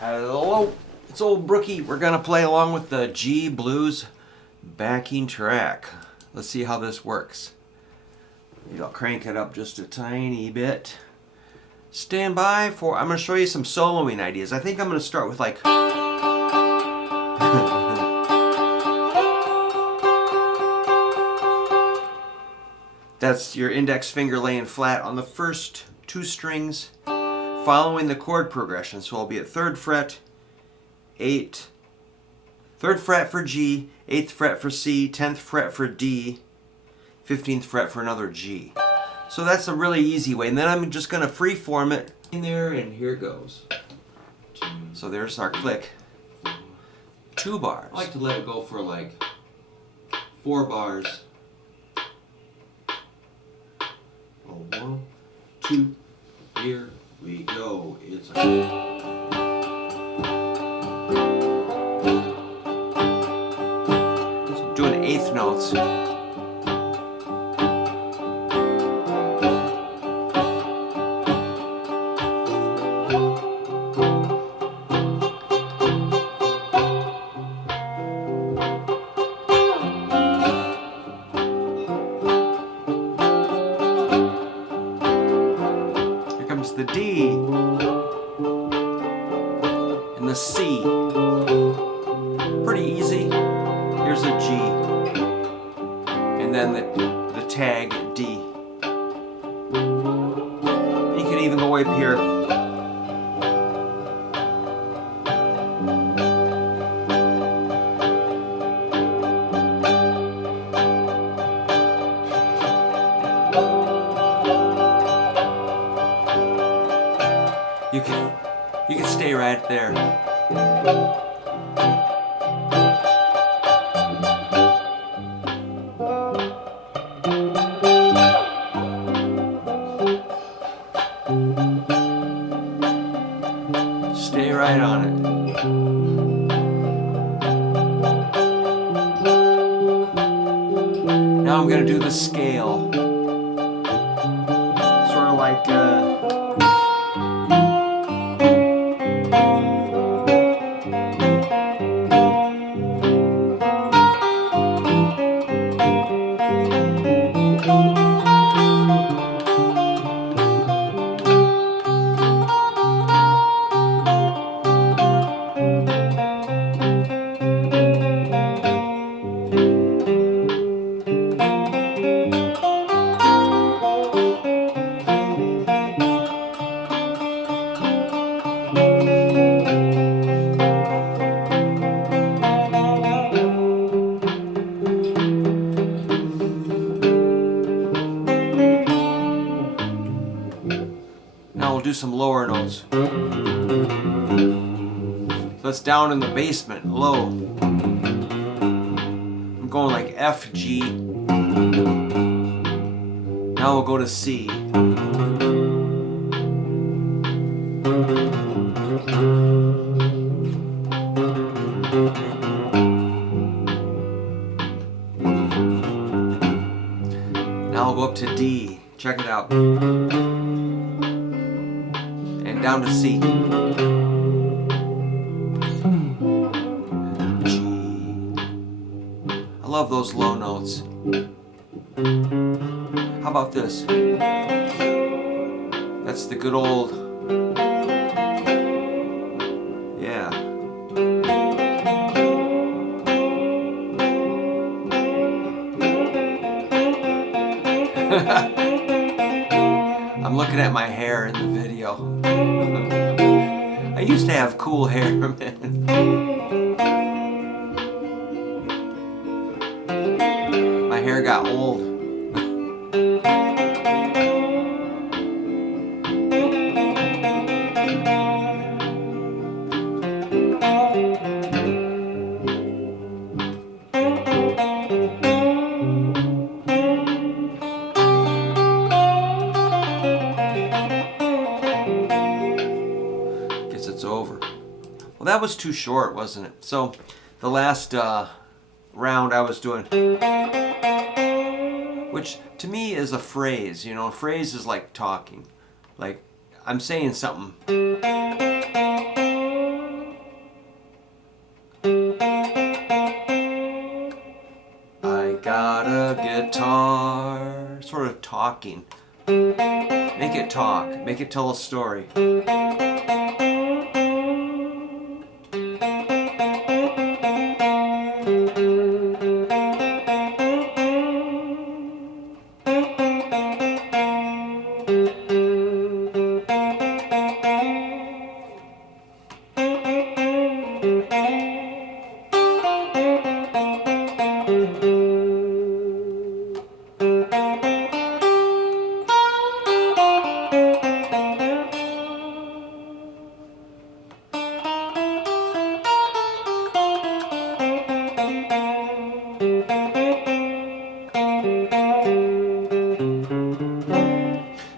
Hello, it's old Brookie. We're gonna play along with the G blues backing track. Let's see how this works. Maybe I'll crank it up just a tiny bit. Stand by for, I'm gonna show you some soloing ideas. I think I'm gonna start with like that's your index finger laying flat on the first two strings, following the chord progression. So I'll be at 3rd fret, 8, 3rd fret for G, 8th fret for C, 10th fret for D, 15th fret for another G. So that's a really easy way. And then I'm just going to free form it in there, and here it goes. So there's our click. 2 bars. I like to let it go for like 4 bars. 1, 2, here we go. It's so doing 8th notes. The D and the C. Pretty easy. Here's a G. And then the tag D. You can even go up here. You can stay right there. Stay right on it. Now I'm going to do the scale. Sort of like Now we'll do some lower notes. So it's down in the basement, low. I'm going like F, G. Now we'll go to C. Now we'll go up to D. Check it out. And down to C. G. I love those low notes. How about this? That's the good old, yeah. I'm looking at my hair in the video. I used to have cool hair, man. My hair got old. It's over. Well, that was too short, wasn't it? So the last round I was doing, which to me is a phrase. You know, a phrase is like talking. Like I'm saying something. of talking. Make it talk. Make it tell a story.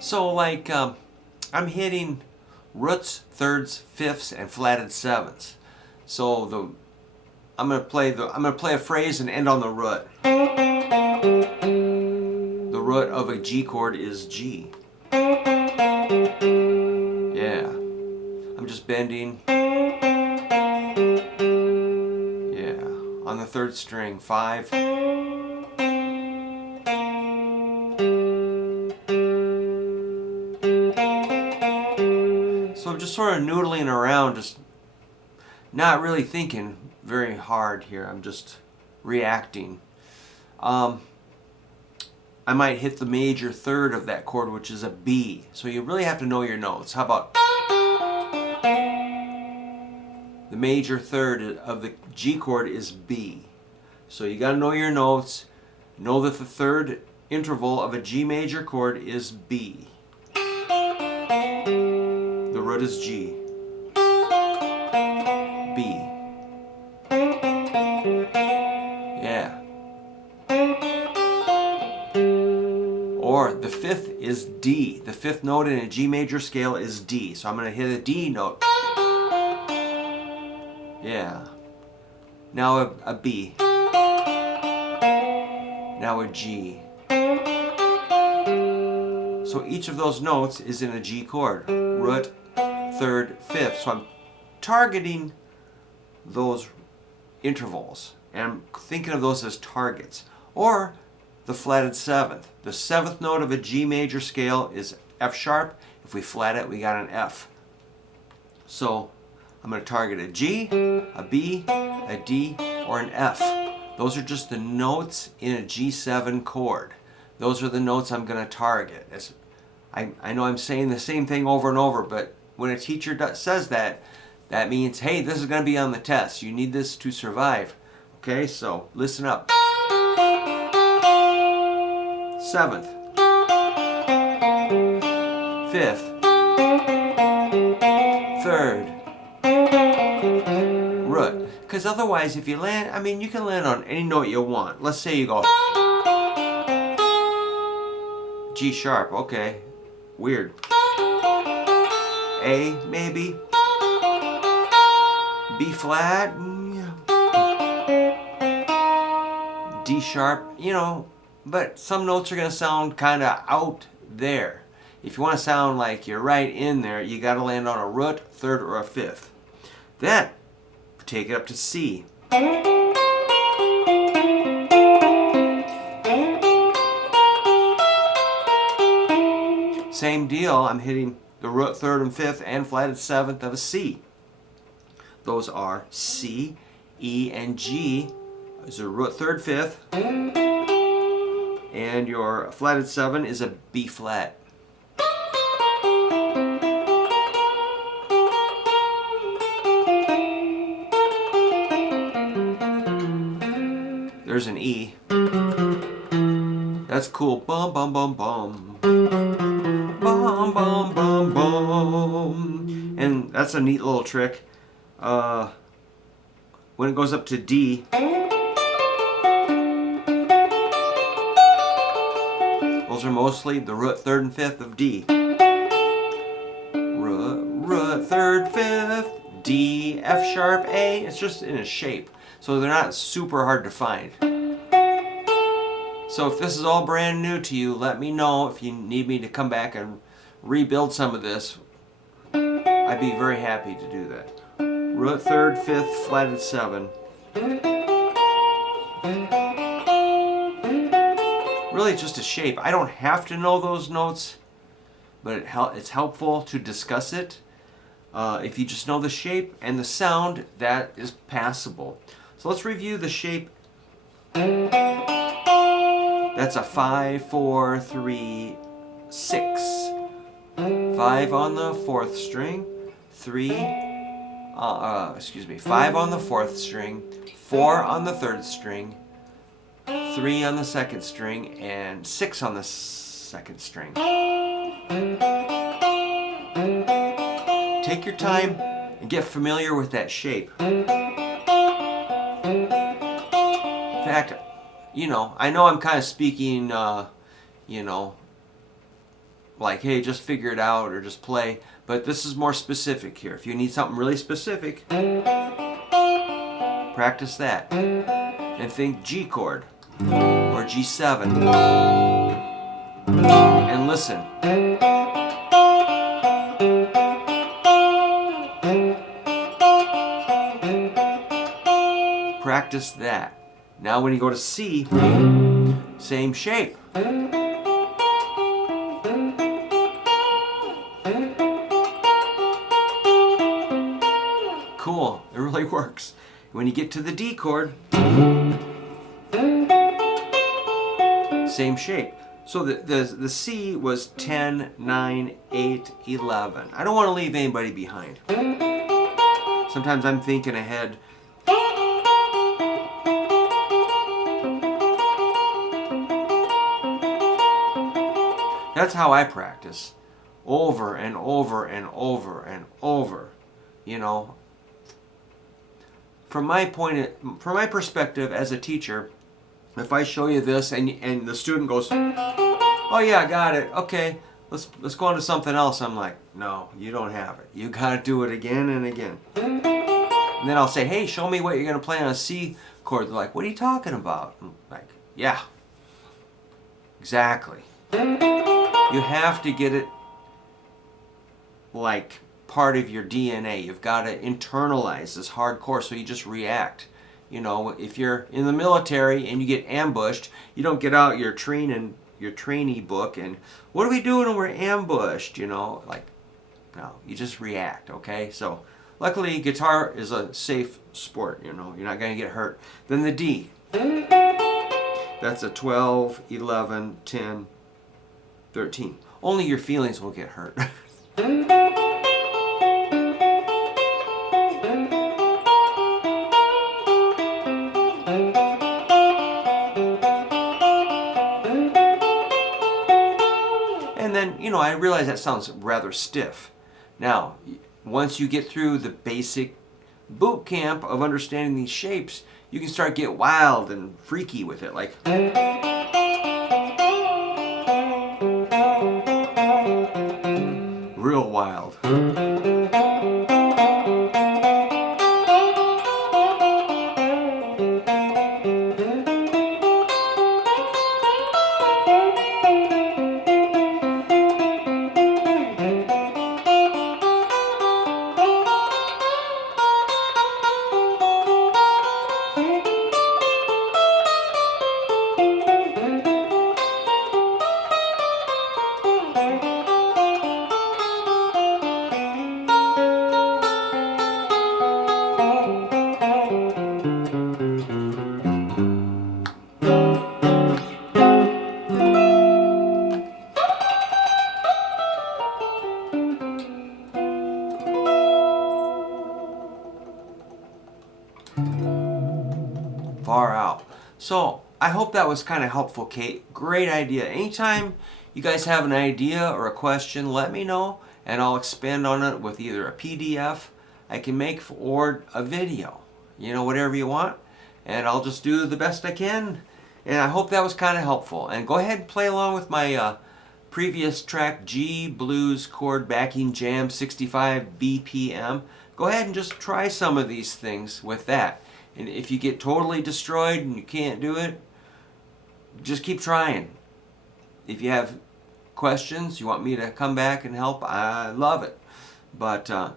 So like I'm hitting roots, thirds, fifths, and flatted sevenths. So I'm gonna play a phrase and end on the root. The root of a G chord is G. Yeah. I'm just bending. Yeah. On the third string, 5. So I'm just sort of noodling around, just not really thinking very hard here. I'm just reacting. I might hit the major third of that chord, which is a B. So you really have to know your notes. How about the major third of the G chord is B. So you got to know your notes. Know that the third interval of a G major chord is B. The root is G. B. Yeah. Or the fifth is D. The fifth note in a G major scale is D. So I'm going to hit a D note. Yeah. Now a B. Now a G. So each of those notes is in a G chord. Root, third, fifth. So I'm targeting those intervals. And I'm thinking of those as targets. Or the flatted seventh. The seventh note of a G major scale is F sharp. If we flat it, we got an F. So I'm going to target a G, a B, a D, or an F. Those are just the notes in a G7 chord. Those are the notes I'm going to target. I know I'm saying the same thing over and over, but when a teacher says that, that means, hey, this is going to be on the test. You need this to survive. Okay, so listen up. Seventh, fifth, third, root. Because otherwise, if you land, I mean, you can land on any note you want. Let's say you go G sharp, okay, weird. A, maybe. B flat, D sharp, you know, but some notes are going to sound kind of out there. If you want to sound like you're right in there, you got to land on a root, third, or a fifth. Then, take it up to C. Same deal, I'm hitting the root, third, and fifth, and flatted seventh of a C. Those are C, E, and G. Is a root, third, fifth. And your flatted 7 is a B flat. There's an E. That's cool. Bum bum bum bum. Bum bum bum bum. And that's a neat little trick. When it goes up to D, those are mostly the root, third, and fifth of D. Root, third, fifth, D, F sharp, A. It's just in a shape. So they're not super hard to find. So if this is all brand new to you, let me know if you need me to come back and rebuild some of this. I'd be very happy to do that. Root, third, fifth, flatted 7. really it's just a shape. I don't have to know those notes, but it's helpful to discuss it. If you just know the shape and the sound, that is passable. So let's review the shape. That's a 5, 4, 3, 6. 5 on the 4th string, 3, 5 on the 4th string, 4 on the 3rd string, 3 on the 2nd string, and 6 on the 2nd string. Take your time and get familiar with that shape. In fact, I know I'm kind of speaking, like, hey, just figure it out or just play, but this is more specific here. If you need something really specific, practice that. And think G chord or G7 and listen. Practice that. Now when you go to C, same shape. Cool, it really works. When you get to the D chord, same shape. So the C was 10, 9, 8, 11. I don't want to leave anybody behind. Sometimes I'm thinking ahead. That's how I practice. Over and over and over and over. From my perspective as a teacher, if I show you this and the student goes, "Oh yeah, I got it. Okay, let's go on to something else." I'm like, "No, you don't have it. You got to do it again and again." And then I'll say, "Hey, show me what you're going to play on a C chord." They're like, "What are you talking about?" I'm like, "Yeah, exactly." You have to get it like part of your DNA. You've got to internalize this hardcore so you just react. If you're in the military and you get ambushed, you don't get out your trainee book and what do we do when we're ambushed? No, you just react, okay? So luckily guitar is a safe sport, you're not going to get hurt. Then the D. That's a 12, 11, 10, 13. Only your feelings will get hurt. And then, I realize that sounds rather stiff. Now, once you get through the basic boot camp of understanding these shapes, you can start get wild and freaky with it, like real wild. Far out. So I hope that was kind of helpful, Kate. Great idea. Anytime you guys have an idea or a question, let me know and I'll expand on it with either a PDF I can make or a video. Whatever you want. And I'll just do the best I can. And I hope that was kind of helpful. And go ahead and play along with my previous track, G Blues Chord Backing Jam 65 BPM. Go ahead and just try some of these things with that. And if you get totally destroyed and you can't do it, just keep trying. If you have questions, you want me to come back and help, I love it. But, the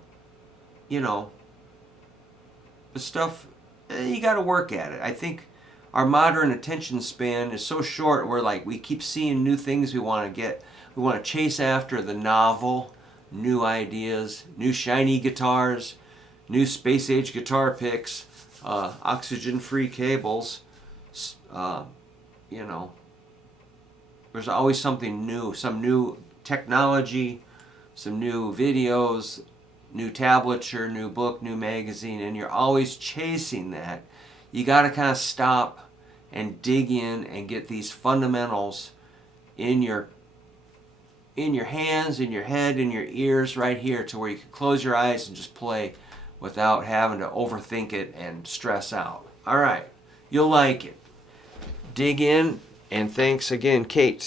stuff, you got to work at it. I think our modern attention span is so short. We're like, we keep seeing new things we want to get. We want to chase after the novel, new ideas, new shiny guitars, new space age guitar picks, oxygen-free cables. You know, there's always something new, some new technology, some new videos, new tablature, new book, new magazine, and you're always chasing that. You got to kind of stop and dig in and get these fundamentals in your hands, in your head, in your ears, right here, to where you can close your eyes and just play without having to overthink it and stress out. All right, you'll like it. Dig in, and thanks again, Kate.